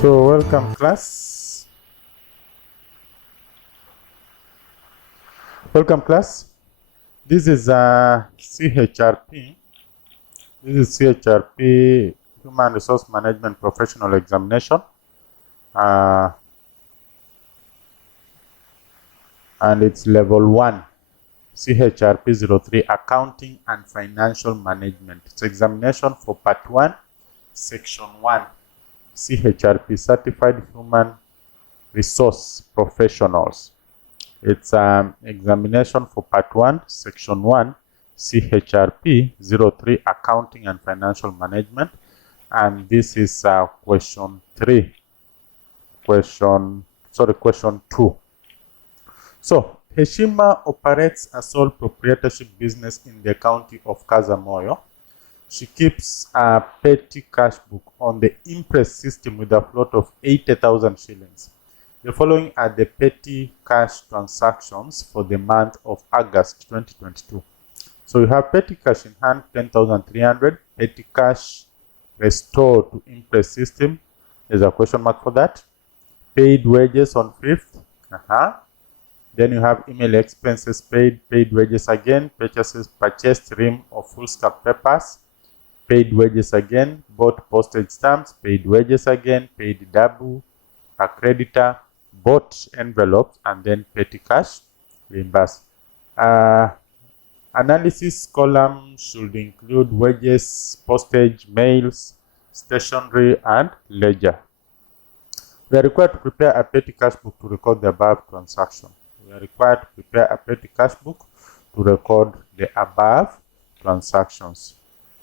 So welcome class. Welcome class. This is CHRP. This is CHRP Human Resource Management Professional Examination. And it's level 1. CHRP 03 Accounting and Financial Management. It's examination for part 1, section 1. CHRP Certified Human Resource Professionals. It's examination for part 1, section 1, CHRP 03 Accounting and Financial Management. And this is question 2. So, Heshima operates a sole proprietorship business in the county of Kazamoyo. She keeps a petty cash book on the Impress system with a float of 80,000 shillings. The following are the petty cash transactions for the month of August 2022. So we have petty cash in hand 10,300, petty cash restored to Impress system. There's a question mark for that. Paid wages on 5th. Then you have email expenses paid, paid wages again, purchased ream of foolscap papers, paid wages again, bought postage stamps, paid wages again, paid double, a creditor, bought envelopes, and then petty cash reimbursed. Analysis column should include wages, postage, mails, stationery, and ledger. We are required to prepare a petty cash book to record the above transaction. We are required to prepare a petty cash book to record the above transactions.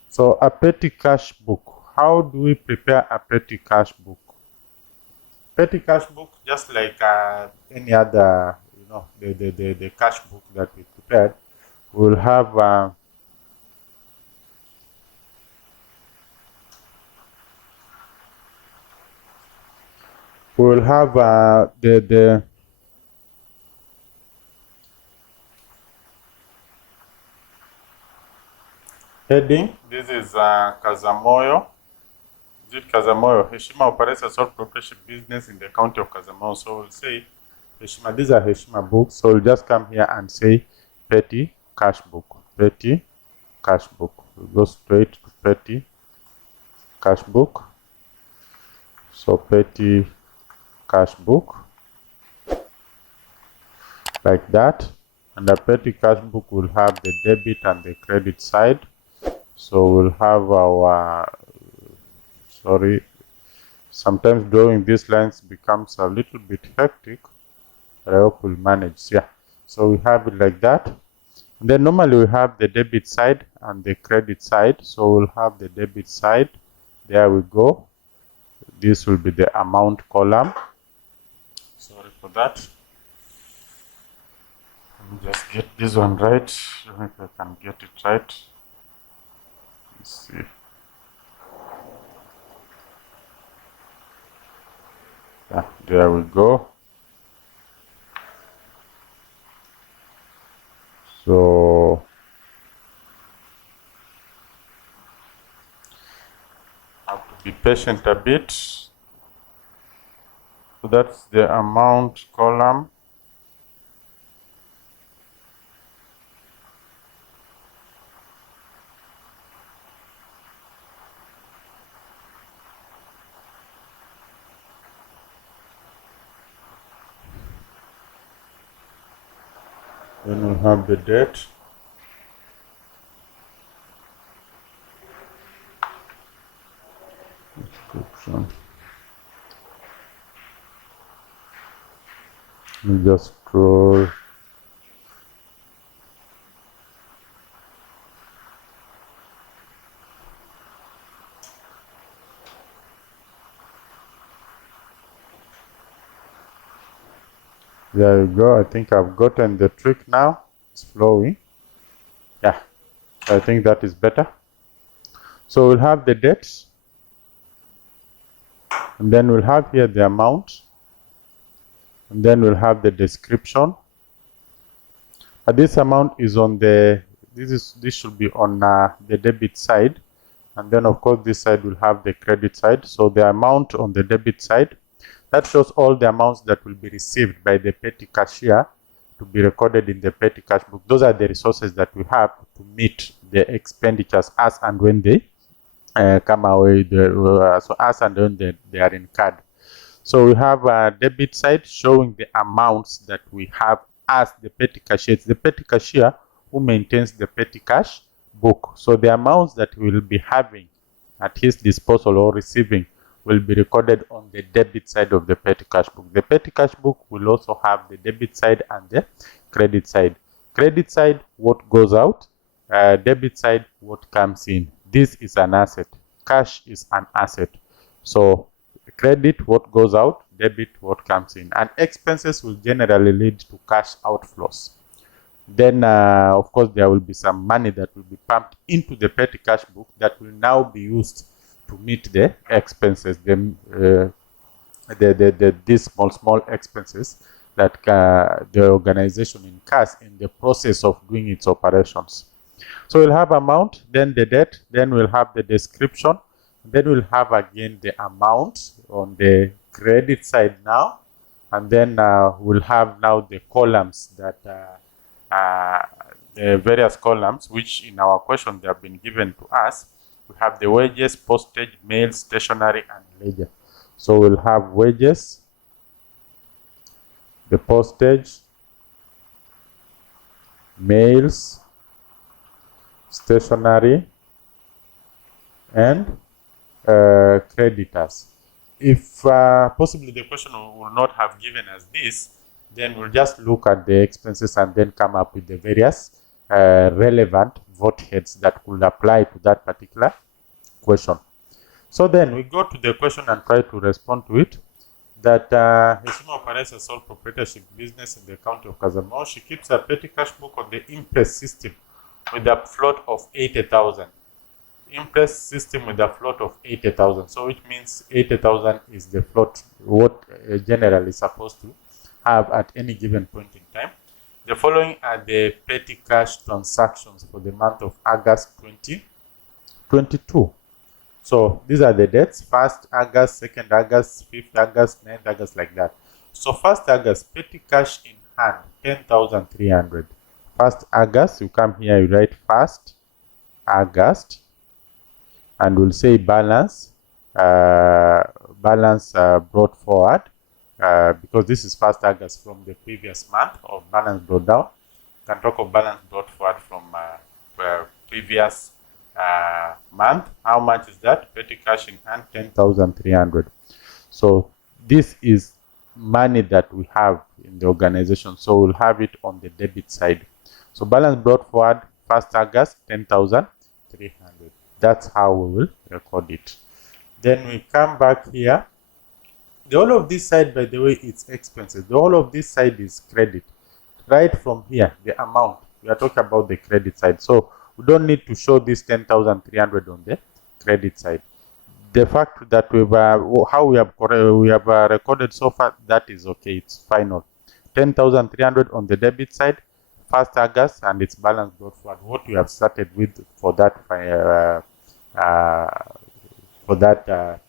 So a petty cash book. How do we prepare a petty cash book? Petty cash book, just like any other, the cash book that we prepared, will have the heading. This is Kazamoyo. Is it Kazamoyo? Heshima operates a sole proprietorship business in the county of Kazamoyo. So we'll say Heshima. These are Heshima books. So we'll just come here and say petty cash book. Petty cash book. We'll go straight to petty cash book. So petty cash book, like that. And the petty cash book will have the debit and the credit side. So we'll have our, sometimes drawing these lines becomes a little bit hectic, but I hope we'll manage. Yeah, so we have it like that. And then normally we have the debit side and the credit side. So we'll have the debit side. There we go. This will be the amount column. Sorry for that. Let me just get this one right. I think I can get it right. Let's see. Yeah, there we go. So have to be patient a bit. So that's the amount column. Then we have the date. Description. Let me just scroll. There you go. I think I've gotten the trick now. It's flowing. Yeah, I think that is better. So we'll have the dates. And then we'll have here the amount. And then we'll have the description. This amount is on the, this should be on the debit side. and then of course this side will have the credit side. So the amount on the debit side, that shows all the amounts that will be received by the petty cashier to be recorded in the petty cash book. Those are the resources that we have to meet the expenditures as and when they come away, so as and when they are incurred. So we have a debit side showing the amounts that we have as the petty cashier. It's the petty cashier who maintains the petty cash book. So the amounts that we will be having at his disposal or receiving will be recorded on the debit side of the petty cash book. The petty cash book will also have the debit side and the credit side. Credit side, what goes out, debit side, what comes in. This is an asset. Cash is an asset. So credit, what goes out, debit, what comes in. And expenses will generally lead to cash outflows. Then, of course, there will be some money that will be pumped into the petty cash book that will now be used to meet the expenses, these small expenses that the organization incurs in the process of doing its operations. So we'll have amount, then the debt, then we'll have the description, then we'll have again the amount on the credit side now, and then we'll have now the columns that the various columns which in our question they have been given to us. We have the wages, postage, mail, stationery, and ledger. So we'll have wages, the postage, mails, stationery, and creditors. If possibly the question will not have given us this, then we'll just look at the expenses and then come up with the various relevant vote heads that could apply to that particular question. So then we go to the question and try to respond to it. That Heshima operates a sole proprietorship business in the county of Kazamoyo. She keeps a petty cash book on the Impress system with a float of 80,000. Impress system with a float of 80,000. So which means 80,000 is the float what generally is supposed to have at any given point in time. The following are the petty cash transactions for the month of August 2022. So these are the dates: 1st August, 2nd August, 5th August, 9th August, like that. So 1st August, petty cash in hand, 10,300. 1st August, you come here, you write 1st August, and we'll say balance, brought forward, because this is 1st August from the previous month of balance brought down. You can talk of balance brought forward from previous month. How much is that? Petty cash in hand, 10,300. So this is money that we have in the organization. So we'll have it on the debit side. So balance brought forward 1st August, 10,300. That's how we will record it. Then we come back here. The whole of this side, by the way, it's expenses. The whole of this side is credit. Right from here, the amount. We are talking about the credit side. So we don't need to show this 10,300 on the credit side. The fact that how we have recorded so far, that is okay. It's final. 10,300 on the debit side, 1st August, and its balance brought forward. What we have started with for that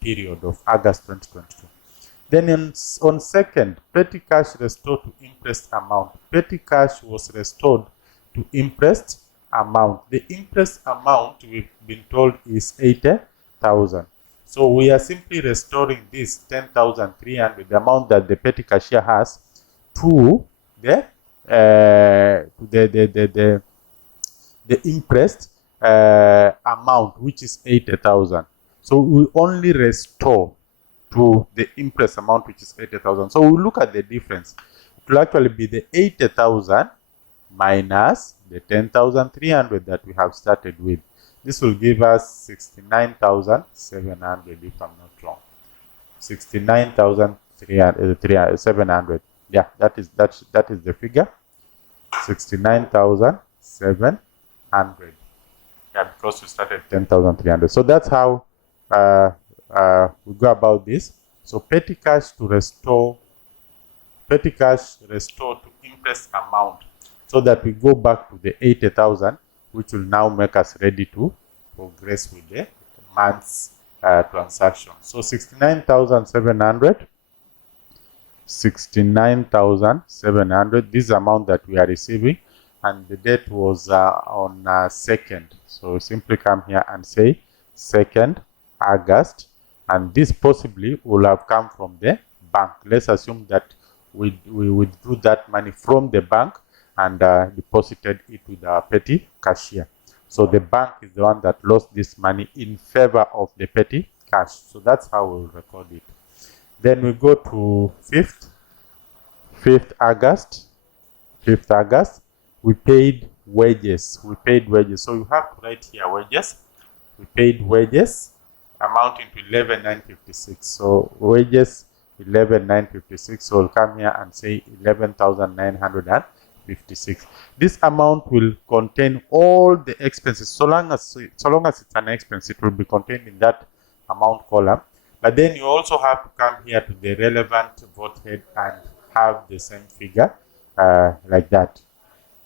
period of August 2022. Then on 2nd, petty cash restored to impressed amount. Petty cash was restored to impressed amount. The impressed amount we've been told is 80,000. So we are simply restoring this 10,300, the amount that the petty cashier has, to the impressed amount, which is 80,000. So we only restore to the impressed amount, which is 80,000. So we look at the difference. It will actually be the 80,000 minus the 10,300 that we have started with. This will give us 69,700, if I'm not wrong. 69,700. Yeah, that is the figure. 69,700. Yeah, because we started 10,300. So that's how we go about this. So petty cash restored to impressed amount, so that we go back to the 80,000, which will now make us ready to progress with the month's transaction. So 69,700. 69,700, this amount that we are receiving, and the date was on 2nd. So simply come here and say 2nd August, and this possibly will have come from the bank. Let's assume that we withdrew that money from the bank and deposited it with our petty cashier. So the bank is the one that lost this money in favor of the petty cash. So that's how we'll record it. Then we go to 5th August. 5th August, we paid wages. So you have to write here wages. We paid wages amounting to 11,956. So wages 11,956. So we'll come here and say 11,956. This amount will contain all the expenses. So long as it's an expense, it will be contained in that amount column. But then you also have to come here to the relevant vote head and have the same figure like that.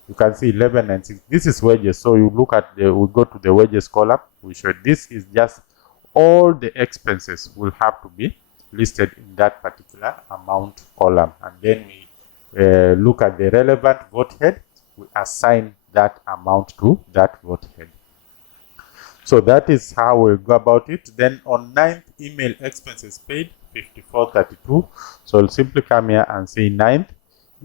You can see 11,960. This is wages. So you look at we go to the wages column. We show this is just all the expenses will have to be listed in that particular amount column. And then we look at the relevant vote head. We assign that amount to that vote head. So that is how we'll go about it. Then on 9th, email expenses paid 5432. So we'll simply come here and say 9th,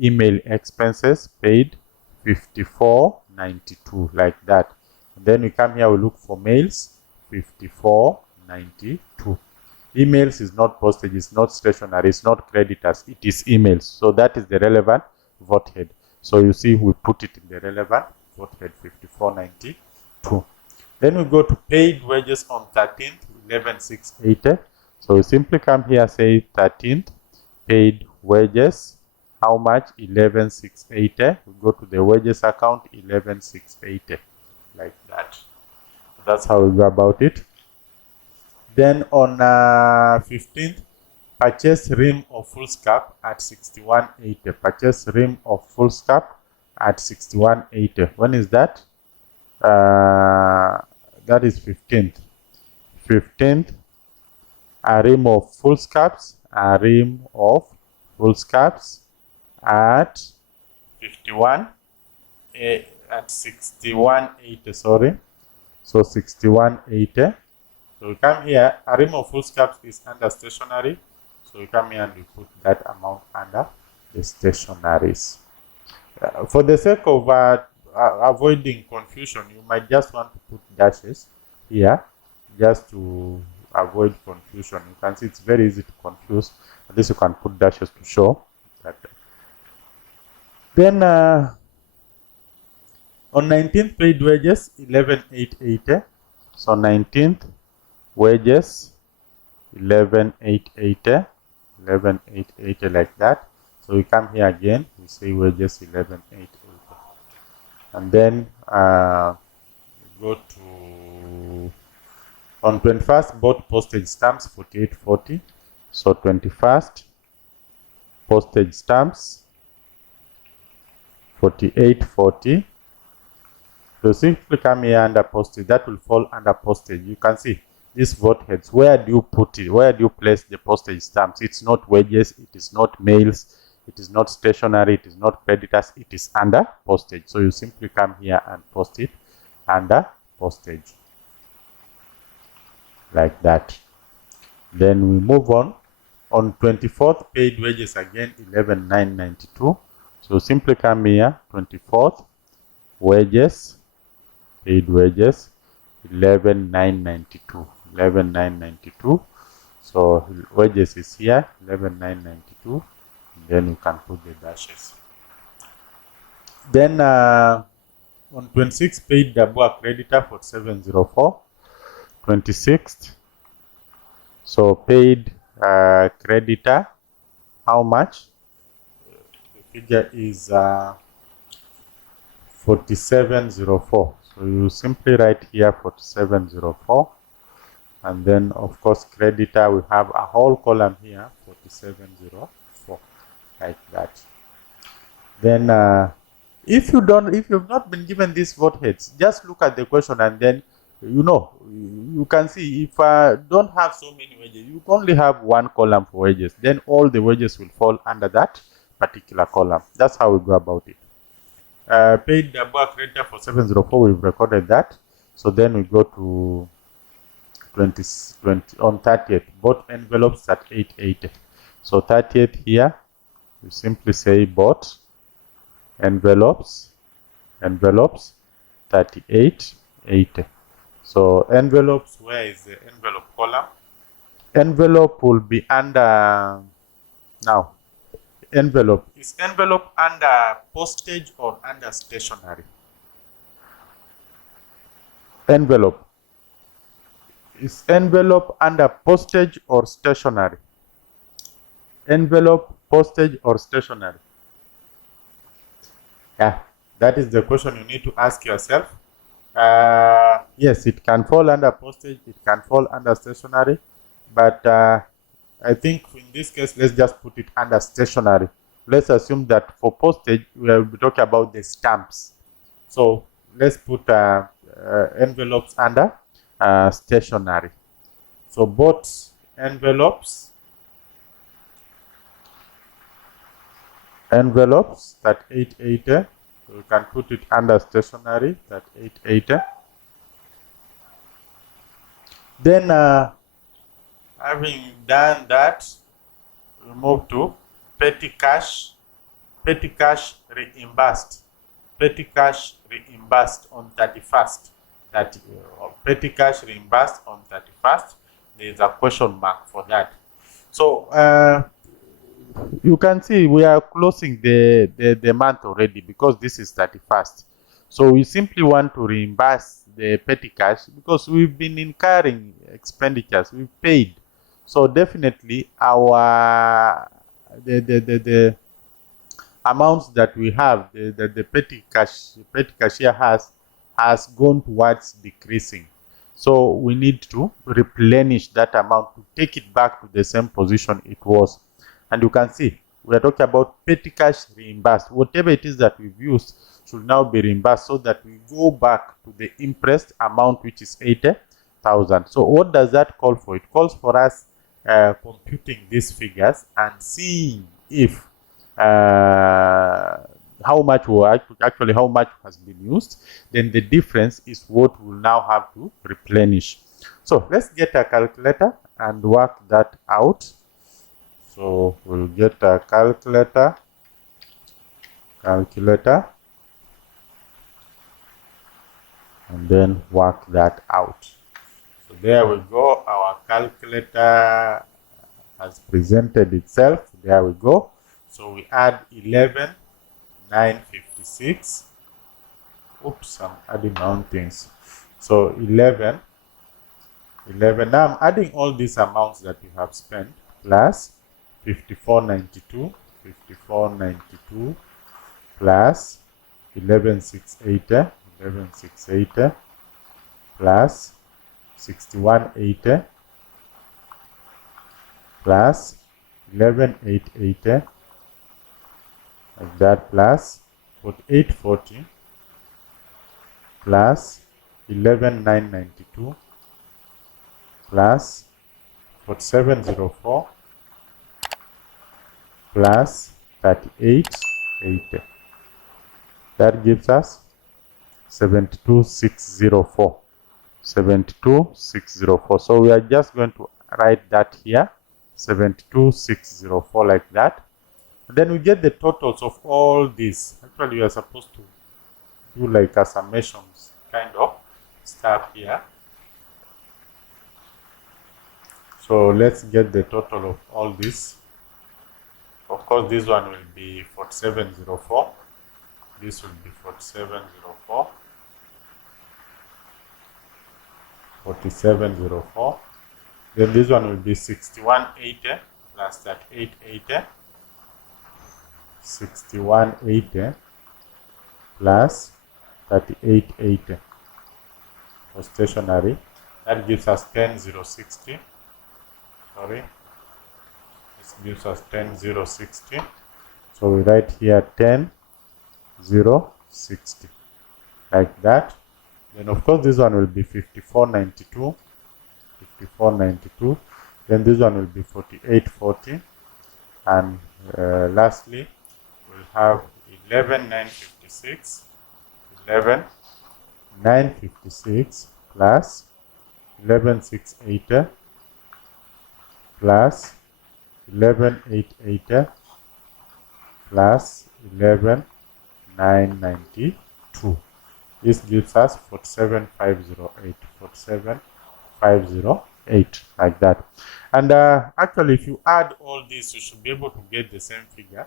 email expenses paid 5492, like that. And then we come here, we look for mails 5492. Emails is not postage, it's not stationery, it's not creditors, it is emails. So that is the relevant vote head. So you see, we put it in the relevant vote head 5492. Then we go to paid wages on 13th, 11,680. So we simply come here, say 13th, paid wages. How much? 11,680. We go to the wages account, 11,680, like that. That's how we go about it. Then on 15th, purchase rim of full scap at 6180. Purchase rim of full scap at 6180. When is that? That is 15th. 15th, a rim of full scaps. A rim of full scaps at 6180. Sorry. So 6180. So we come here. A rim of full scaps is under stationery. So we come here and we put that amount under the stationaries. For the sake of avoiding confusion, you might just want to put dashes here just to avoid confusion. You can see it's very easy to confuse. At least you can put dashes to show that. Then on 19th, paid wages 11,880. So 19th wages 11,880. 11,880, like that. So we come here again, we say wages 11,880. And then go to on 21st, bought postage stamps 4840. So 21st, postage stamps 4840. So simply come here under postage. That will fall under postage. You can see these vote heads. Where do you put it? Where do you place the postage stamps? It's not wages. It is not mails. It is not stationery. It is not creditors. It is under postage. So you simply come here and post it under postage, like that. Then we move on. On 24th, paid wages again 11,992. So simply come here, 24th, wages, paid wages 11,992. 11,992. So wages is here, 11,992. Then you can put the dashes. Then on 26th, paid double creditor for 704. 26th. So paid creditor, how much? The figure is 4704. So you simply write here 4704. And then of course creditor, we have a whole column here, 4704, like that. Then if you've not been given these vote heads, just look at the question and then you can see if don't have so many wages, you only have one column for wages, then all the wages will fall under that particular column. That's how we go about it. Paid double creditor for 704, we've recorded that. So then we go to 20 on 30th, both envelopes at 880. So 30th here, we simply say bought envelopes 3880. So envelopes, where is the envelope column? Envelope will be under, now envelope, is envelope under postage or under stationery? Envelope, is envelope under postage or stationery? Envelope, postage or stationery? Yeah, that is the question you need to ask yourself. Yes, it can fall under postage, it can fall under stationery, but I think in this case, let's just put it under stationery. Let's assume that for postage, we will be talking about the stamps. So let's put envelopes under stationery. So both envelopes that 880, we can put it under stationery, that 880. Then having done that, we move to petty cash reimbursed. Petty cash reimbursed on 31st. Petty cash reimbursed on 31st. There is a question mark for that. So you can see we are closing the month already because this is 31st. So we simply want to reimburse the petty cash because we've been incurring expenditures, we've paid. So definitely our the amounts that we have, the petty cashier has gone towards decreasing. So we need to replenish that amount to take it back to the same position it was. And you can see we are talking about petty cash reimbursed. Whatever it is that we've used should now be reimbursed so that we go back to the impressed amount, which is 80,000. So what does that call for? It calls for us computing these figures and seeing if how much how much has been used. Then the difference is what we'll now have to replenish. So let's get a calculator and work that out. So we'll get a calculator, and then work that out. So there we go. Our calculator has presented itself. There we go. So we add 11,956. Oops, I'm adding my own things. So 11. Now I'm adding all these amounts that we have spent plus 5492 plus 11,680 plus 6180 plus 11,880, like that, plus 4840 plus 11,992 plus 4704 plus 3880. That gives us 72,604. 72,604. So we are just going to write that here, 72,604, like that. And then we get the totals of all these. Actually, we are supposed to do like a summations kind of stuff here. So let's get the total of all this. Of course, this one will be 4704. This will be 4704. 4704. Then this one will be 6180 plus that 880. 6180 plus 3880 for stationery. That gives us 10,060. Sorry. This gives us 10,060. So we write here 10,060 like that. Then of course this one will be 54.92, 54.92. Then this one will be 48.40, and lastly we'll have 11.956, 11.956 plus 11.680 plus 11.880 plus 11.992. This gives us 47.508, 47.508, like that. And actually, if you add all this, you should be able to get the same figure.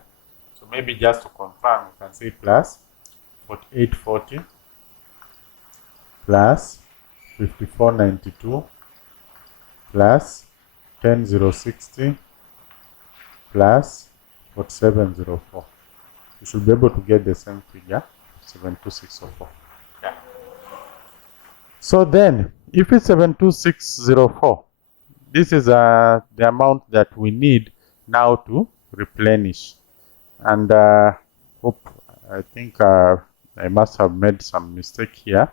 So maybe just to confirm, you can say plus 48.40 plus 54.92 plus 10.060 plus 47.04. You should be able to get the same figure, 72604. Yeah. So then, if it's 72604, this is the amount that we need now to replenish. And I think I must have made some mistake here.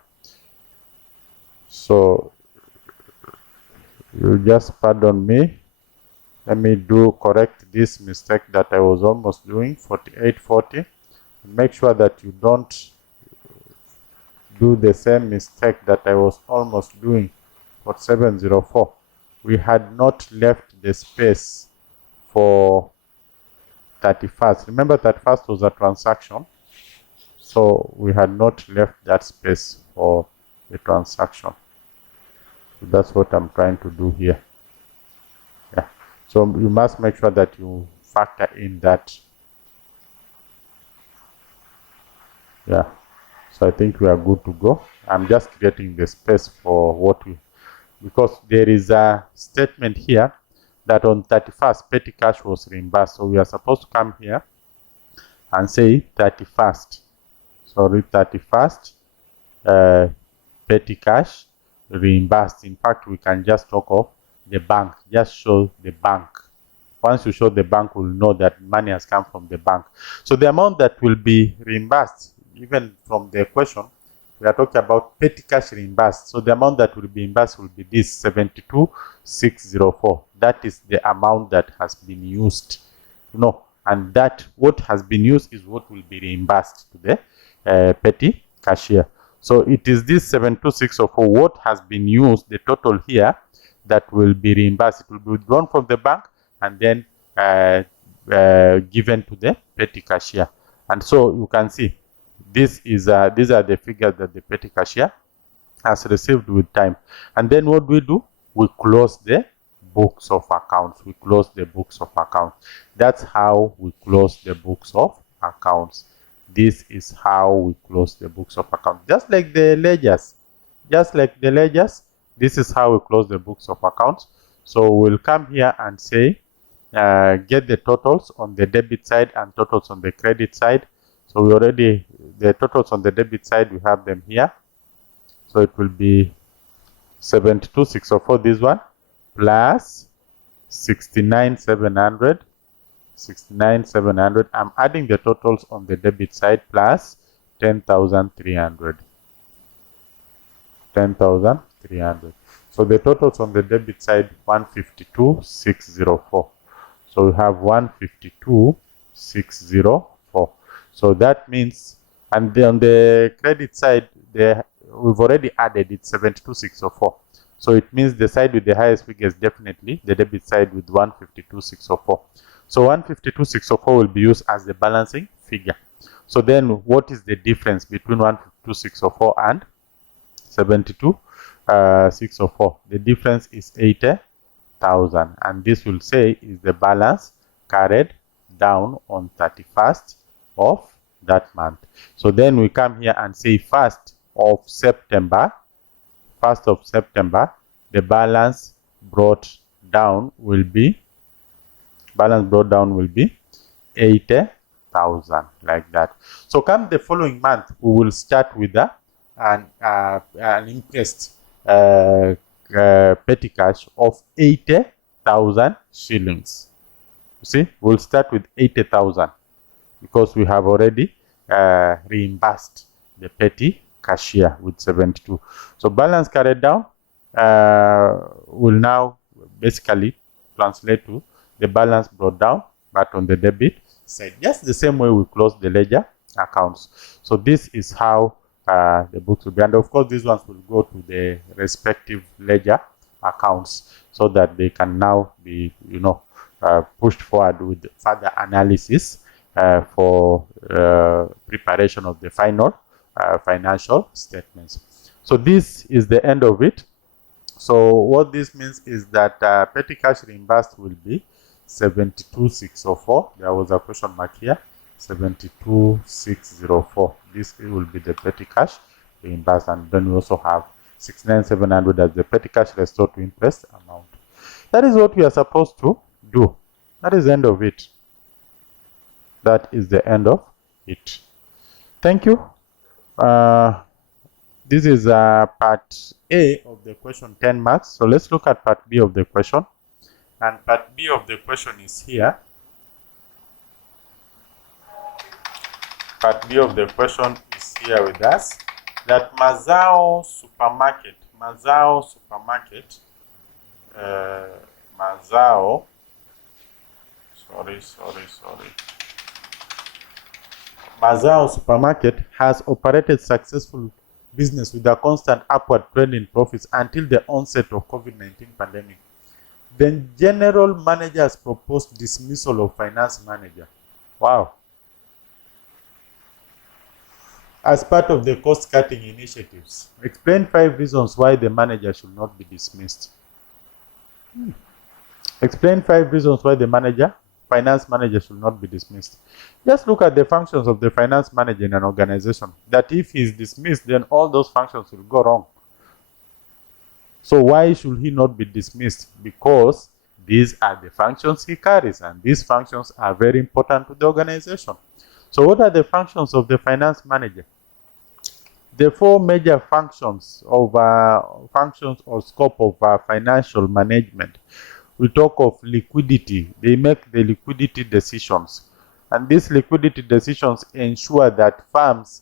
So you just pardon me. Let me correct this mistake that I was almost doing, 48.40. Make sure that you don't do the same mistake that I was almost doing for 704. We had not left the space for 31st. Remember, 31st was a transaction, so we had not left that space for the transaction. So that's what I'm trying to do here. Yeah. So you must make sure that you factor in that. Yeah. So I think we are good to go. I'm just creating the space for what we, because there is a statement here that on 31st petty cash was reimbursed. So we are supposed to come here and say 31st. Sorry, 31st petty cash reimbursed. In fact, we can just talk of the bank. Just show the bank. Once you show the bank, we'll know that money has come from the bank. So the amount that will be reimbursed, even from the question, we are talking about petty cash reimbursed. So the amount that will be reimbursed will be this 72,604. That is the amount that has been used. And that what has been used is what will be reimbursed to the petty cashier. So it is this 72,604 what has been used, the total here, that will be reimbursed. It will be withdrawn from the bank and then given to the petty cashier. And so you can see these are the figures that the petty cashier has received with time. And then what do? We close the books of accounts. We close the books of accounts. That's how we close the books of accounts. This is how we close the books of accounts. Just like the ledgers. This is how we close the books of accounts. So we'll come here and say, get the totals on the debit side and totals on the credit side. So we already, the totals on the debit side, we have them here. So it will be 72,604, this one, plus 69,700. 69,700. I'm adding the totals on the debit side plus 10,300. 10,300. So the totals on the debit side, 152,604. So we have 152,604. So that means, and then on the credit side, we've already added it, 72,604. So it means the side with the highest figure is definitely the debit side with 152,604. So 152,604 will be used as the balancing figure. So then what is the difference between 152,604 and 72,604? The difference is 80,000, and this will say is the balance carried down on 31st of that month. So then we come here and say 1st of September, the balance brought down will be 80,000, like that. So come the following month, we will start with an interest petty cash of 80,000 shillings. You see, we'll start with 80,000 because we have already reimbursed the petty cashier with 72. So balance carried down will now basically translate to the balance brought down, but on the debit side, just the same way we close the ledger accounts. So this is how the books will be, and of course these ones will go to the respective ledger accounts so that they can now be, pushed forward with further analysis for preparation of the final financial statements. So this is the end of it. So what this means is that petty cash reimbursed will be 72,604. There was a question mark here, 72,604. This will be the petty cash reimbursed, and then we also have 69,700 as the petty cash restored to interest amount. That is what we are supposed to do. That is the end of it. That is the end of it. Thank you. This is part A of the question, 10 marks. So let's look at part B of the question. And part B of the question is here. Part B of the question is here with us. That Mazao Supermarket, Mazao Supermarket has operated successful business with a constant upward trend in profits until the onset of COVID-19 pandemic. Then general manager has proposed dismissal of finance manager. Wow. As part of the cost-cutting initiatives. Explain 5 reasons why the manager should not be dismissed. Explain 5 reasons why the finance manager should not be dismissed. Just look at the functions of the finance manager in an organization. That if he is dismissed, then all those functions will go wrong. So why should he not be dismissed? Because these are the functions he carries, and these functions are very important to the organization. So what are the functions of the finance manager? The 4 major functions or scope of financial management. We talk of liquidity. They make the liquidity decisions, and these liquidity decisions ensure that firms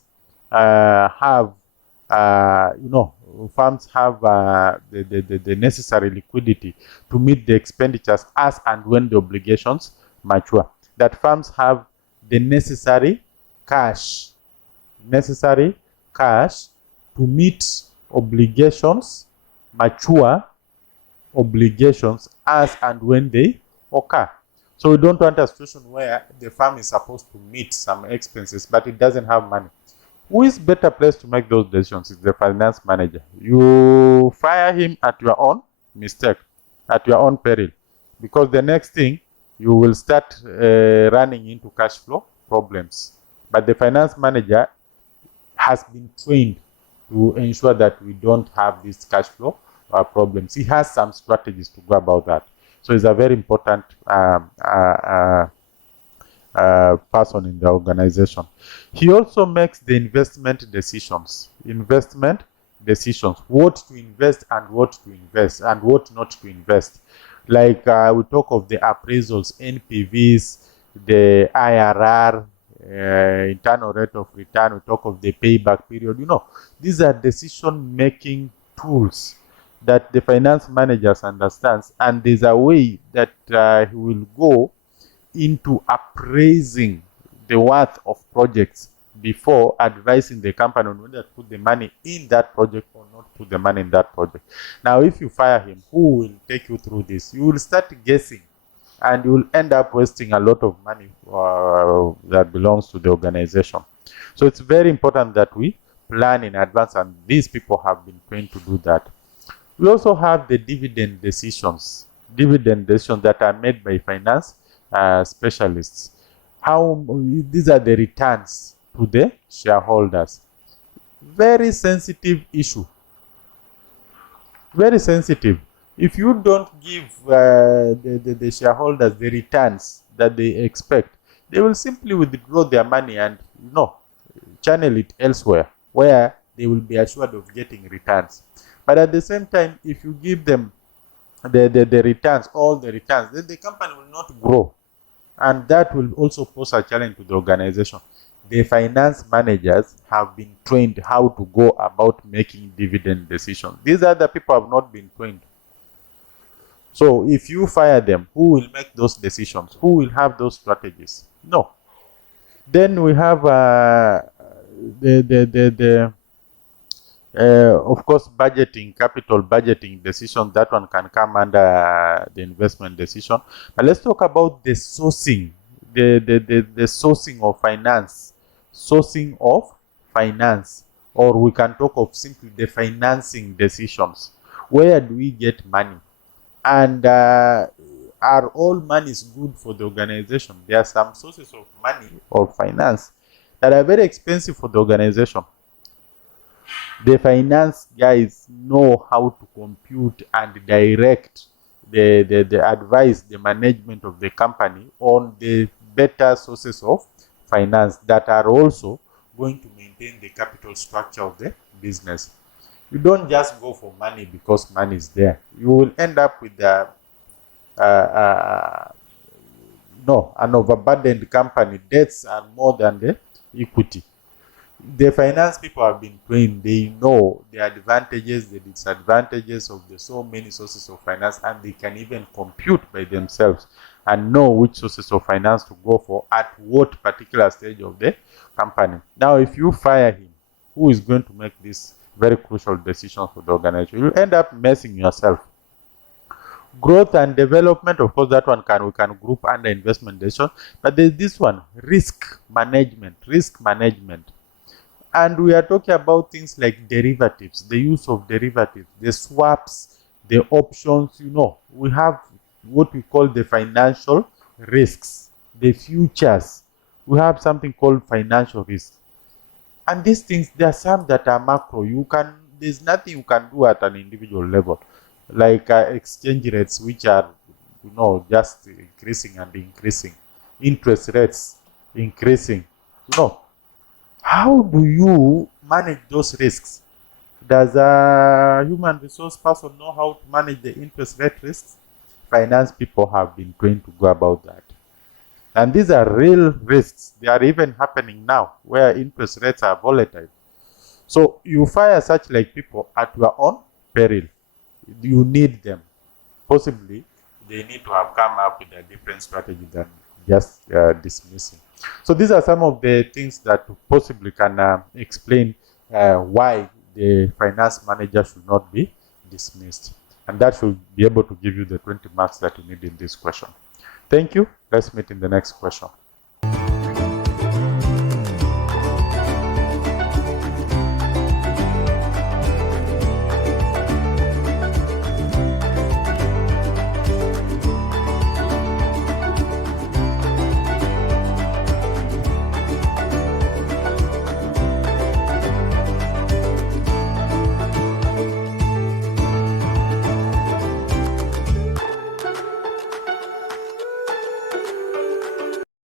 have the necessary liquidity to meet the expenditures as and when the obligations mature. That firms have the necessary cash to meet obligations, mature obligations as and when they occur. So we don't want a situation where the firm is supposed to meet some expenses but it doesn't have money. Who is better placed to make those decisions? Is the finance manager. You fire him at your own mistake, at your own peril, because the next thing you will start running into cash flow problems. But the finance manager has been trained to ensure that we don't have these cash flow problems. He has some strategies to go about that. So he's a very important person in the organization. He also makes the investment decisions. What to invest and what not to invest. Like we talk of the appraisals, NPVs, the IRR, internal rate of return. We talk of the payback period. These are decision-making tools that the finance managers understands, and there's a way that he will go into appraising the worth of projects before advising the company on whether to put the money in that project or not put the money in that project. Now, if you fire him, who will take you through this? You will start guessing, and you will end up wasting a lot of money that belongs to the organization. So it's very important that we plan in advance, and these people have been trained to do that. We also have the dividend decisions that are made by finance specialists. These are the returns to the shareholders. Very sensitive issue. Very sensitive. If you don't give the shareholders the returns that they expect, they will simply withdraw their money and channel it elsewhere where they will be assured of getting returns. But at the same time, if you give them the returns, all the returns, then the company will not grow. And that will also pose a challenge to the organization. the finance managers have been trained how to go about making dividend decisions. These other people have not been trained. So if you fire them, who will make those decisions? Who will have those strategies? No. Then we have of course, budgeting, capital budgeting decisions. That one can come under the investment decision. But let's talk about the sourcing, the sourcing of finance, or we can talk of simply the financing decisions. Where do we get money? And are all monies good for the organization? There are some sources of money or finance that are very expensive for the organization. The finance guys know how to compute and direct the advise the management of the company on the better sources of finance that are also going to maintain the capital structure of the business. You don't just go for money because money is there. You will end up with an overburdened company. Debts are more than the equity. The finance people have been trained. They know the advantages, the disadvantages of the so many sources of finance, and they can even compute by themselves and know which sources of finance to go for at what particular stage of the company. Now, if you fire him, who is going to make this very crucial decisions for the organization? You end up messing yourself. Growth and development, of course, that one we can group under investment decision. But there's this one, risk management. And we are talking about things like derivatives, the use of derivatives, the swaps, the options. We have what we call the financial risks, the futures. We have something called financial risk. And these things, there are some that are macro. There's nothing you can do at an individual level, like exchange rates, which are, just increasing and increasing. Interest rates increasing. How do you manage those risks? Does a human resource person know how to manage the interest rate risks? Finance people have been trained to go about that. And these are real risks. They are even happening now, where interest rates are volatile. So you fire such like people at your own peril. You need them. Possibly, they need to have come up with a different strategy than just dismissing. So these are some of the things that possibly can explain why the finance manager should not be dismissed. And that should be able to give you the 20 marks that you need in this question. Thank you. Let's meet in the next question.